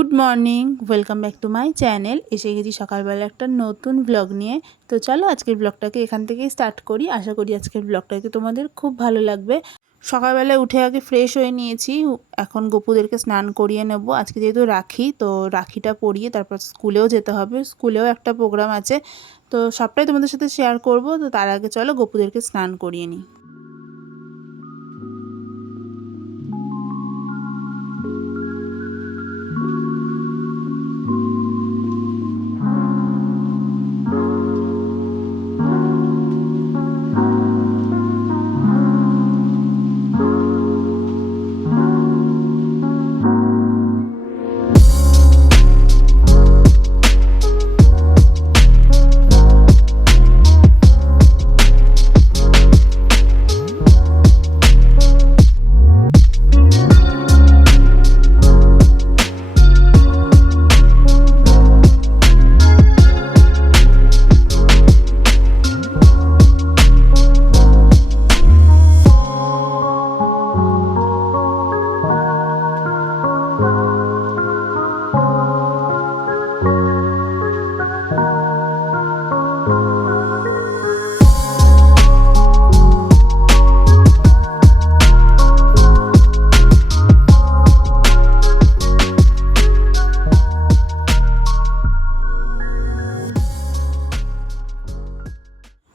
Good morning, welcome back to my channel. এসে গেছি সকালবেলা একটা নতুন ব্লগ নিয়ে। তো চলো আজকের ব্লগটাকে এখান থেকেই স্টার্ট করি। আশা করি আজকের ব্লগটাকে তোমাদের খুব ভালো লাগবে। সকালবেলায় উঠে আগে ফ্রেশ হয়ে নিয়েছি। এখন গপুদেরকে স্নান করিয়ে নেব। আজকে যেহেতু রাখি, তো রাখিটা পরিয়ে তারপর স্কুলেও যেতে হবে। স্কুলেও একটা প্রোগ্রাম আছে, তো সবটাই তোমাদের সাথে শেয়ার করব। তো তার আগে চলো গপুদেরকে স্নান করিয়ে নিই।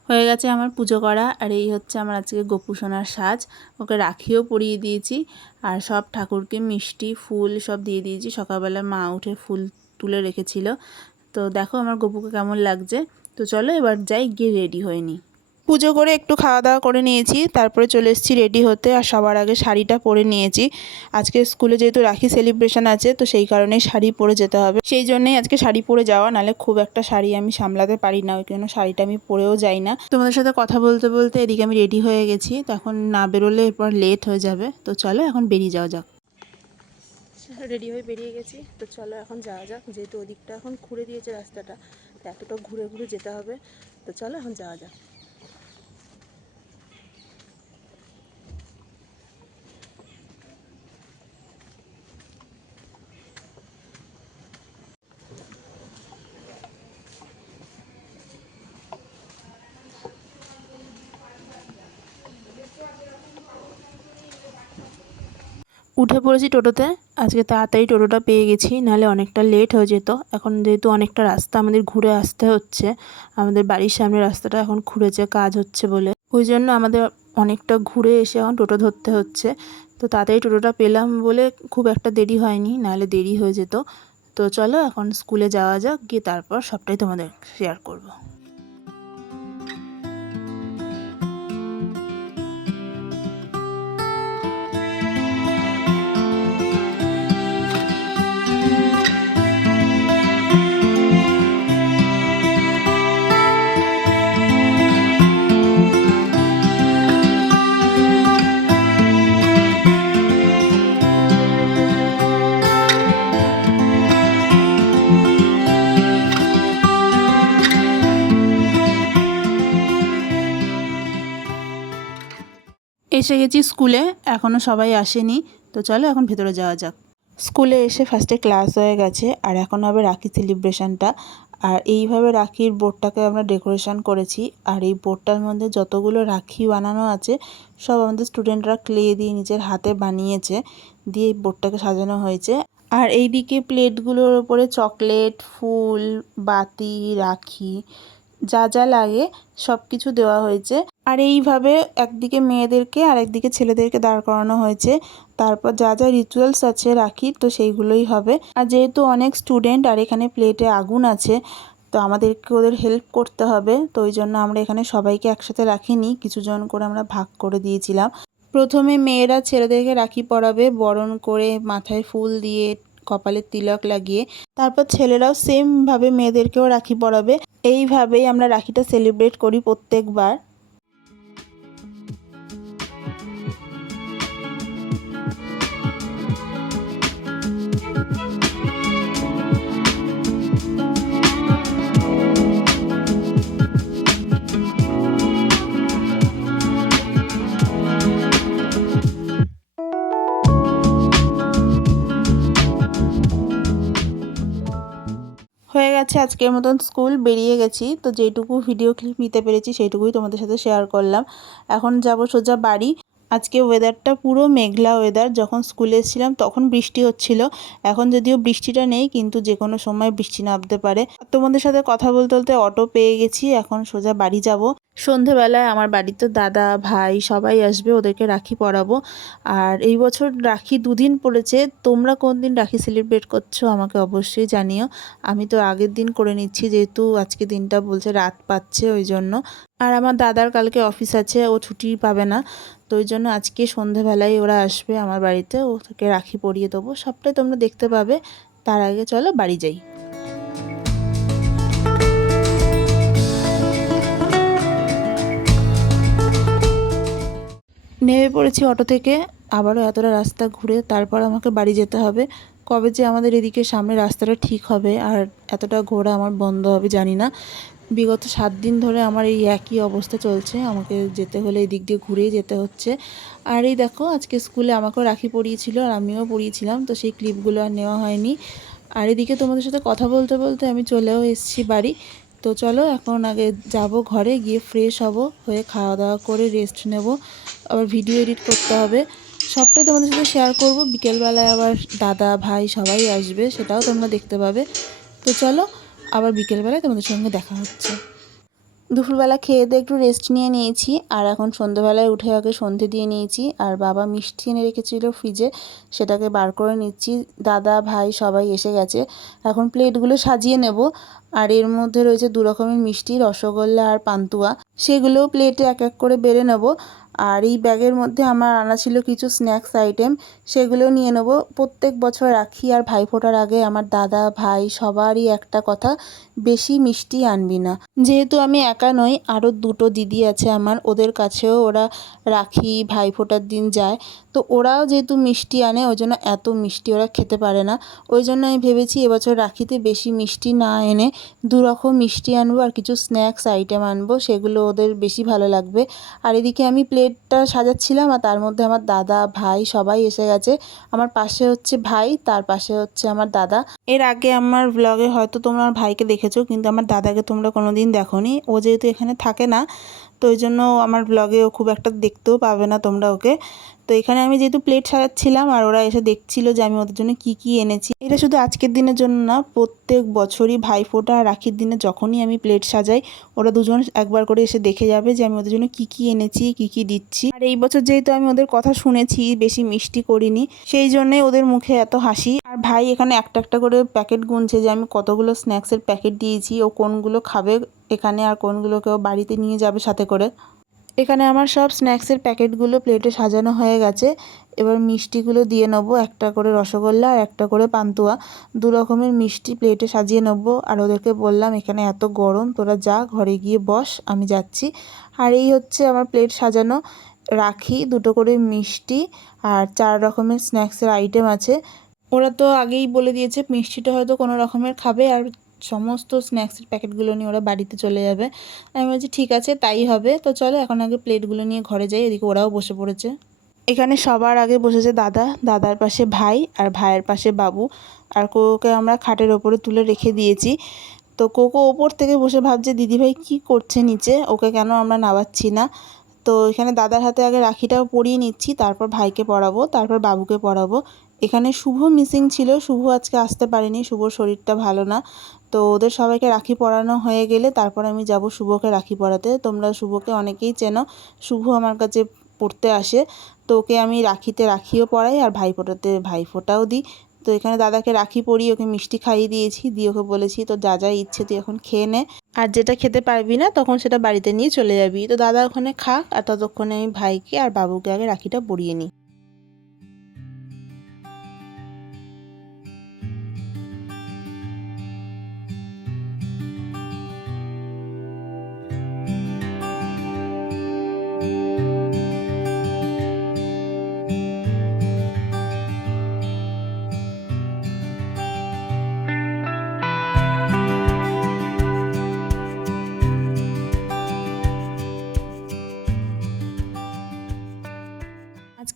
হয়ে গেছে আমার পুজো করা। আর এই হচ্ছে আমার আজকে গপু সোনার সাজ। ওকে রাখিও পরিয়ে দিয়েছি, আর সব ঠাকুরকে মিষ্টি ফুল সব দিয়ে দিয়েছি। সকালবেলা মা উঠে ফুল তুলে রেখেছিল। তো দেখো আমার গপুকে কেমন লাগছে। তো চলো এবার যাই, গিয়ে রেডি হয়ে নিই। পুজো করে একটু খাওয়া দাওয়া করে নিয়েছি, তারপরে চলে এসেছি রেডি হতে। আর সবার আগে শাড়িটা পরে নিয়েছি। আজকে স্কুলে যেহেতু রাখি সেলিব্রেশন আছে, তো সেই কারণেই শাড়ি পরে যেতে হবে। সেই জন্যই আজকে শাড়ি পরে যাওয়া, নাহলে খুব একটা শাড়ি আমি সামলাতে পারি না, ওই জন্য শাড়িটা আমি পরেও যাই না। তোমাদের সাথে কথা বলতে বলতে এদিকে আমি রেডি হয়ে গেছি। তখন না বেরোলে এরপর লেট হয়ে যাবে। তো চলো এখন বেরিয়ে যাওয়া যাক। রেডি হয়ে বেরিয়ে গেছি। তো চলো এখন যাওয়া যাক, যেহেতু ওদিকটা এখন খুঁড়ে দিয়েছে রাস্তাটা, তো এতটা ঘুরে ঘুরে যেতে হবে। তো চলো এখন যাওয়া যাক। উঠে পড়েছি টোটোতে। আজকে তাড়াতাড়ি টোটোটা পেয়ে গেছি, নাহলে অনেকটা লেট হয়ে যেত। এখন যেহেতু অনেকটা রাস্তা আমাদের ঘুরে আসতে হচ্ছে, আমাদের বাড়ির সামনে রাস্তাটা এখন খুঁড়েছে, কাজ হচ্ছে বলে, ওই জন্য আমাদের অনেকটা ঘুরে এসে এখন টোটো ধরতে হচ্ছে। তো তাড়াতাড়ি টোটোটা পেলাম বলে খুব একটা দেরি হয়নি, নাহলে দেরি হয়ে যেত। তো চলো এখন স্কুলে যাওয়া যাক, গিয়ে তারপর সবটাই তোমাদের শেয়ার করব। এসে গেছি স্কুলে, এখনও সবাই আসেনি। তো চলো এখন ভেতরে যাওয়া যাক। স্কুলে এসে ফার্স্টে ক্লাস হয়ে গেছে, আর এখন হবে রাখি সেলিব্রেশনটা। আর এইভাবে রাখির বোর্ডটাকে আমরা ডেকোরেশন করেছি। আর এই বোর্ডটার মধ্যে যতগুলো রাখি বানানো আছে, সব আমাদের স্টুডেন্টরা ক্লে দিয়ে নিজের হাতে বানিয়েছে, দিয়ে এই বোর্ডটাকে সাজানো হয়েছে। আর এইদিকে প্লেটগুলোর ওপরে চকলেট, ফুল, বাতি, রাখি যা যা লাগে সব কিছু দেওয়া হয়েছে। আর এইভাবে একদিকে মেয়েদেরকে আর একদিকে ছেলেদেরকে দাঁড় করানো হয়েছে। তারপর যা যা রিচুয়ালস আছে রাখি, তো সেইগুলোই হবে। আর যেহেতু অনেক স্টুডেন্ট আর এখানে প্লেটে আগুন আছে, তো আমাদেরকে ওদের হেল্প করতে হবে। তো ওই জন্য আমরা এখানে সবাইকে একসাথে রাখিনি, কিছু জন করে আমরা ভাগ করে দিয়েছিলাম। প্রথমে মেয়েরা ছেলেদেরকে রাখি পরাবে, বরণ করে মাথায় ফুল দিয়ে কপালে তিলক লাগিয়ে। তারপর ছেলেরাও সেমভাবে মেয়েদেরকেও রাখি পরাবে। এইভাবেই আমরা রাখিটা সেলিব্রেট করি প্রত্যেকবার। আছে আজকের মতন স্কুল বেরিয়ে গেছি, তো যেটুকু ভিডিও ক্লিপ নিতে পেরেছি সেইটুকুই তোমাদের সাথে শেয়ার করলাম। এখন যাব সোজা বাড়ি। আজকে ওয়েদারটা পুরো মেঘলা ওয়েদার। যখন স্কুলে এসেছিলাম তখন বৃষ্টি হচ্ছিল, এখন যদিও বৃষ্টিটা নেই কিন্তু যে কোনো সময় বৃষ্টি নামতে পারে। তোমাদের সাথে কথা বলতে বলতে অটো পেয়ে গেছি, এখন সোজা বাড়ি যাব। সন্ধেবেলায় আমার বাড়িতে দাদা ভাই সবাই আসবে, ওদেরকে রাখি পরাবো। আর এই বছর রাখি দুদিন পড়েছে। তোমরা কোন দিন রাখি সেলিব্রেট করছো আমাকে অবশ্যই জানিও। আমি তো আগের দিন করে নিচ্ছি, যেহেতু আজকে দিনটা বলছে রাত পাচ্ছে ওই জন্য। আর আমার দাদার কালকে অফিস আছে, ও ছুটি পাবে না, তো ওই জন্য আজকে সন্ধেবেলায় ওরা আসবে আমার বাড়িতে, ওকে রাখি পরিয়ে দেবো। সবটাই তোমরা দেখতে পাবে। তার আগে চলো বাড়ি যাই। নেমে পড়েছি অটো থেকে, আবারও এতটা রাস্তা ঘুরে তারপর আমাকে বাড়ি যেতে হবে। কবে যে আমাদের এদিকে সামনে রাস্তাটা ঠিক হবে আর এতটা ঘোরা আমার বন্ধ হবে জানি না। বিগত 7 দিন ধরে আমার এই একই অবস্থা চলছে, আমাকে যেতে হলে এই দিক দিয়ে ঘুরেই যেতে হচ্ছে। আর এই দেখো আজকে স্কুলে আমাকেও রাখি পরিয়েছিল আর আমিও পরিয়েছিলাম, তো সেই ক্লিপগুলো আর নেওয়া হয়নি। আর এদিকে তোমাদের সাথে কথা বলতে বলতে আমি চলেও এসেছি বাড়ি। তো চলো এখন আগে যাব ঘরে, গিয়ে ফ্রেশ হব, হয়ে খাওয়া দাওয়া করে রেস্ট নেব। আবার ভিডিও এডিট করতে হবে, সবটাই তোমাদের সাথে শেয়ার করব। বিকেলবেলায় আবার দাদা ভাই সবাই আসবে, সেটাও তোমরা দেখতে পাবে। তো চলো আবার বিকেলবেলায় তোমাদের সঙ্গে দেখা হচ্ছে। দুপুরবেলা খেয়ে দিয়ে একটু রেস্ট নিয়ে নিয়েছি, আর এখন সন্ধ্যেবেলায় উঠে আগে সন্ধে দিয়ে নিয়েছি। আর বাবা মিষ্টি এনে রেখেছিল ফ্রিজে, সেটাকে বার করে নিচ্ছি। দাদা ভাই সবাই এসে গেছে, এখন প্লেটগুলো সাজিয়ে নেব। আর এর মধ্যে রয়েছে 2 রকমের মিষ্টি, রসগোল্লা আর পান্তুয়া, সেগুলোও প্লেটে এক এক করে বেড়ে নেব। আর এই ব্যাগের মধ্যে আমার আনা ছিল কিছু স্ন্যাক্স আইটেম, সেগুলোও নিয়ে নেব। প্রত্যেক বছর রাখি আর ভাইফোঁটার আগে আমার দাদা ভাই সবারই একটা কথা, বেশি মিষ্টি আনবি না। যেহেতু আমি একা নই, আরও 2টো দিদি আছে আমার, ওদের কাছেও ওরা রাখি ভাইফোঁটার দিন যায়, তো ওরাও যেহেতু মিষ্টি আনে ওই জন্য এত মিষ্টি ওরা খেতে পারে না। ওই জন্য আমি ভেবেছি এবছর রাখিতে বেশি মিষ্টি না এনে 2 রকম মিষ্টি আনবো আর কিছু স্ন্যাক্স আইটেম আনবো, সেগুলো ওদের বেশি ভালো লাগবে। আর এদিকে আমি প্লেটটা সাজাচ্ছিলাম আর তার মধ্যে আমার দাদা ভাই সবাই এসে গেছে। আমার পাশে হচ্ছে ভাই, তার পাশে হচ্ছে আমার দাদা। এর আগে আমার ব্লগে হয়তো তোমরা আমার ভাইকে দেখেছো, কিন্তু আমার দাদাকে তোমরা কোনোদিন দেখোনি। ও যেহেতু এখানে থাকে না, তো ওই জন্য আমার ব্লগে ও খুব একটা দেখতেও পাবে না তোমরা ওকে। তো এখানে আমি যেহেতু প্লেট সাজাচ্ছিলাম আর ওরা এসে দেখছিল যে আমি ওদের জন্য কি কি এনেছি। এটা শুধু আজকের দিনের জন্য না, প্রত্যেক বছরই ভাইফোঁটা আর রাখির দিনে যখনই আমি প্লেট সাজাই, ওরা দুজন একবার করে এসে দেখে যাবে যে আমি ওদের জন্য কি কি এনেছি, কি কি দিচ্ছি। আর এই বছর যেহেতু আমি ওদের কথা শুনেছি, বেশি মিষ্টি করিনি, সেই জন্যই ওদের মুখে এত হাসি। আর ভাই এখানে একটা একটা করে প্যাকেট গুনছে যে আমি কতগুলো স্ন্যাক্সের প্যাকেট দিয়েছি, ও কোনগুলো খাবে এখানে আর কোনগুলোকে ও বাড়িতে নিয়ে যাবে সাথে করে। এখানে আমার সব স্ন্যাক্সের প্যাকেটগুলো প্লেটে সাজানো হয়ে গেছে। এবার মিষ্টিগুলো দিয়ে নেবো, একটা করে রসগোল্লা আর একটা করে পান্তুয়া, 2 রকমের মিষ্টি প্লেটে সাজিয়ে নেবো। আর ওদেরকে বললাম এখানে এত গরম, তোরা যা ঘরে গিয়ে বস, আমি যাচ্ছি। আর এই হচ্ছে আমার প্লেট সাজানো। রাখি, 2টো করে মিষ্টি আর 4 রকমের স্ন্যাক্সের আইটেম আছে। ওরা তো আগেই বলে দিয়েছে মিষ্টিটা হয়তো কোনো রকমের খাবে আর সমস্ত স্ন্যাক্সের প্যাকেটগুলো নিয়ে ওরা বাড়িতে চলে যাবে। আমি বলছি ঠিক আছে তাই হবে। তো চলো এখন আগে প্লেটগুলো নিয়ে ঘরে যাই, এদিকে ওরাও বসে পড়েছে। এখানে সবার আগে বসেছে দাদা, দাদার পাশে ভাই আর ভাইয়ের পাশে বাবু। আর কোকোকে আমরা খাটের ওপরে তুলে রেখে দিয়েছি। তো কোকো ওপর থেকে বসে ভাবছে দিদিভাই কি করছে নিচে, ওকে কেন আমরা নামাচ্ছি না। তো এখানে দাদার হাতে আগে রাখিটাও পরিয়ে নিচ্ছি, তারপর ভাইকে পরাবো, তারপর বাবুকে পরাবো। এখানে শুভ মিসিং ছিল, শুভ আজকে আসতে পারেনি, শুভর শরীরটা ভালো না। তো ওদের সবাইকে রাখি পরানো হয়ে গেলে তারপর আমি যাব শুভকে রাখি পরাতে। তোমরা শুভকে অনেকেই চেনো, শুভ আমার কাছে পড়তে আসে, তো ওকে আমি রাখিতে রাখিও পরাই আর ভাইফোঁটাতে ভাইফোঁটাও দিই। তো এখানে দাদাকে রাখি পরিয়ে ওকে মিষ্টি খাইয়ে দিয়েছি, দিয়ে ওকে বলেছি তো যা যা ইচ্ছে তুই এখন খেয়ে নে, আর যেটা খেতে পারবি না তখন সেটা বাড়িতে নিয়ে চলে যাবি। তো দাদা ওখানে খাক আর ততক্ষণে আমি ভাইকে আর বাবুকে আগে রাখিটা পরিয়ে নিই।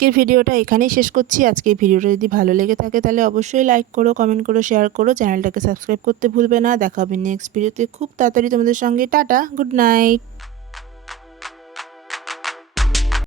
আজকের ভিডিওটা এখানেই শেষ করছি। আজকের ভিডিওটা যদি ভালো লেগে থাকে তাহলে অবশ্যই লাইক করো, কমেন্ট করো, শেয়ার করো, চ্যানেলটাকে সাবস্ক্রাইব করতে ভুলবে না। দেখা হবে নেক্সট ভিডিওতে খুব তাড়াতাড়ি তোমাদের সঙ্গে। Tata, good night.